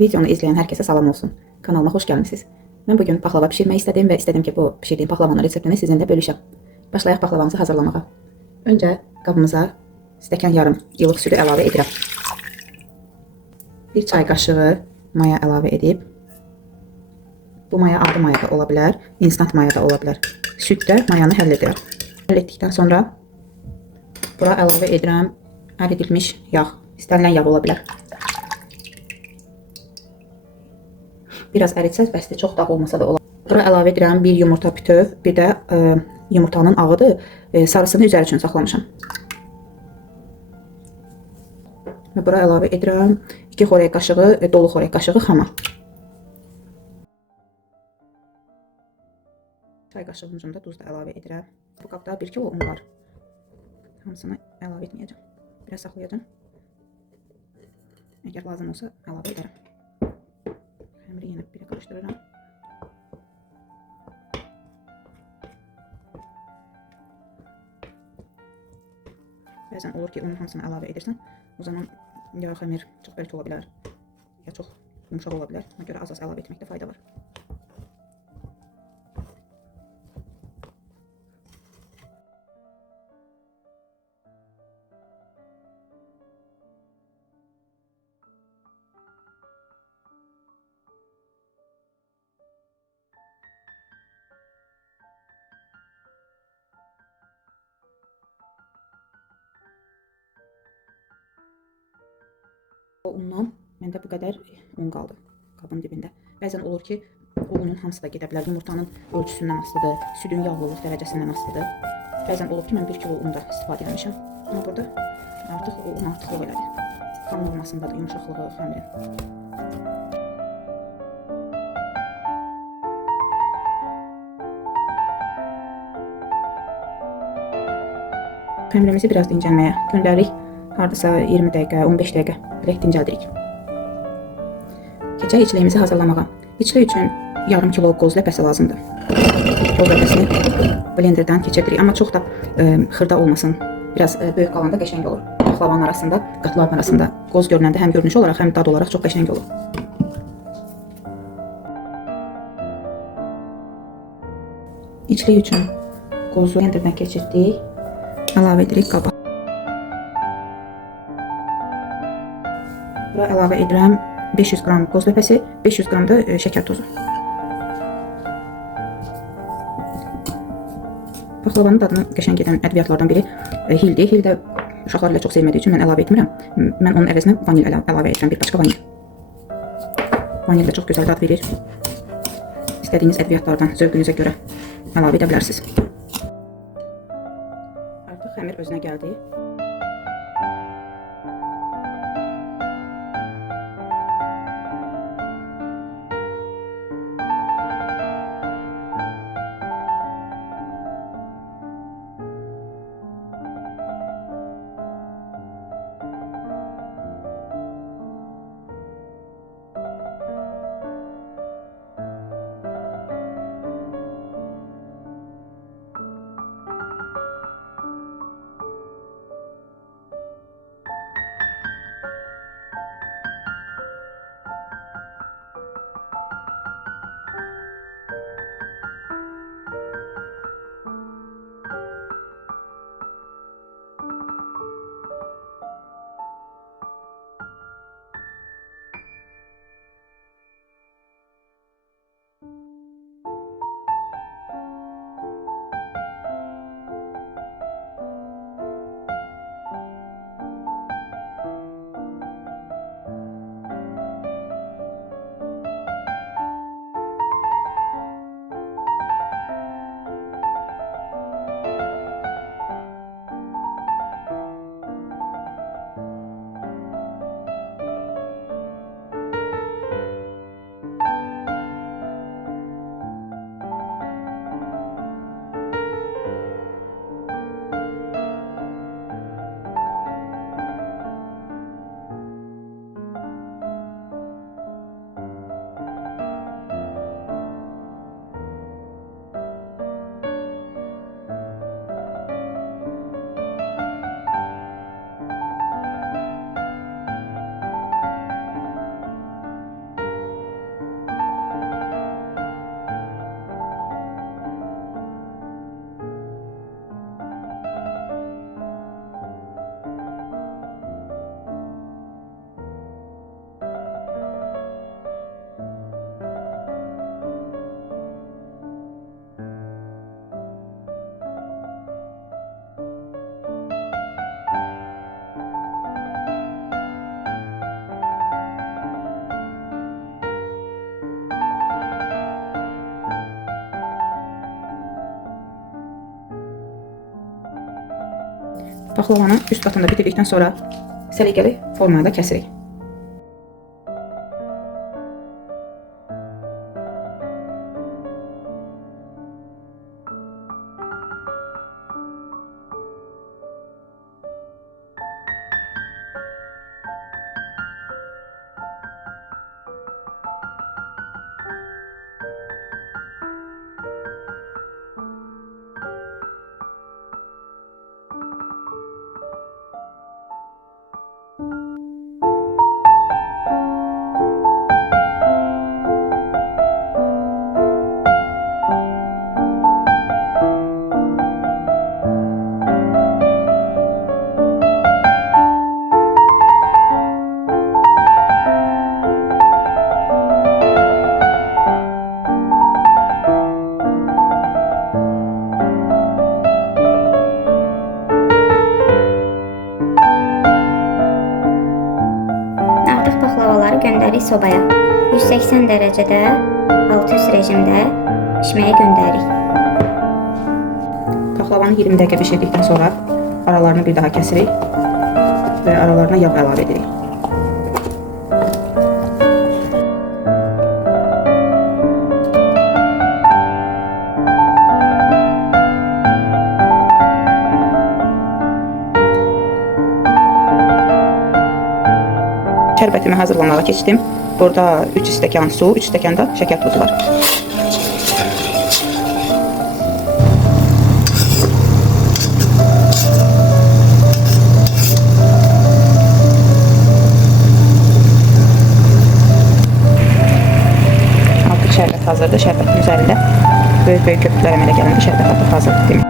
Videonu izləyən hər kəsə salam olsun. Kanalıma xoş gəlmisiniz. Mən bugün paxlava bişirmək istədim və istədim ki, bu bişirdiyim paxlavanın reseptini sizinlə bölüşəm. Başlayaq paxlavanızı hazırlamağa. Öncə qabımıza stəkan yarım ilıq südü əlavə edirəm. 1 çay qaşığı maya əlavə edib, bu maya adi maya da ola bilər, instant maya da ola bilər. Süddə mayanı həll edirəm. Həll etdikdən sonra bura əlavə edirəm əridilmiş yağ. İstənilən yağ ola bilər. Biraz əritsəz bəsdir, çox dağ olmasa da olar. Bura əlavə edirəm 1 yumurta bütöv, bir də yumurtanın ağıdır, sarısını üzəri üçün saxlamışam. Və bura əlavə edirəm 2 xörək qaşığı, dolu xörək qaşığı xama. Çay qaşığımızın da duz da əlavə edirəm. Bu qabda 1 kilo un var. Hamısını əlavə etməyəcəm. Biraz saxlayacağım. Əgər lazım olsa əlavə edərəm. Xəmiri yenə bir qarışdırıram. Bəzən olur ki, onun hamısını əlavə edirsən, o zaman ya xəmir çox bərk ola bilər, ya çox yumuşaq ola bilər. Ona görə az-az əlavə etməkdə fayda var. O undan məndə bu qədər un qaldı qabın dibində. Bəzən olur ki, o unun hamısı da gedə bilər. Yumurtanın ölçüsündən asılıdır, südün yağlılıq dərəcəsindən asılıdır. Bəzən olur ki, mən 1 kilo un da istifadə etmişəm. Amma burada artıq o un artıqlıq elədi. Tam normasındadır yumuşaqlığı xəmirin. Xəmirimizi biraz dincəlməyə göndəririk. Hardasa 20 dəqiqə, 15 dəqiqə direkt dincəldirik. Keçək içliyimizi hazırlamağa. İçli üçün yarım kilo qoz ləpəsi lazımdır. Qoz ləpəsini blenderdən keçirdirik. Amma çox da xırda olmasın. Biraz böyük qalanda qəşəng olur. Paxlavanın arasında, qatların arasında qoz görünəndə həm görünüş olaraq, həm dad olaraq çox qəşəng olur. İçli üçün qozu blenderdən keçirdik. Əlavə edirik qaba. Bura əlavə edirəm 500 qram qoz ləpəsi, 500 qram da şəkər tozu. Paxlavanın dadını qəşəng edən ədviyyatlardan biri hildir. Hil də uşaqlar ilə çox sevmədiyi üçün mən əlavə etmirəm. Mən onun əvəzinə vanil əlavə edirəm, bir paçka vanil. Vanil də çox gözəl dad verir. İstədiyiniz ədviyyatlardan zövqünüzə görə əlavə edə bilərsiniz. Artıq xəmir özünə gəldi. Paxlavanı üst qatında bitirdikdən sonra səliqəli formada kəsirik. Artıq paxlavaları göndəririk sobaya. 180 dərəcədə alt üst rejimdə pişməyə göndəririk. Paxlavanı 20 dəqiqə bişirdikdən sonra aralarını bir daha kəsirik və aralarına yağ əlavə edirik. Şərbətimi hazırlamağa keçdim. Burada 3 stəkan su, 3 stəkan da şəkər tozu var. Artıq şərbət hazırdır. Şərbətin üzərində böyük-böyük köpüklər əmələ gələndə şərbət artıq hazırdır demək.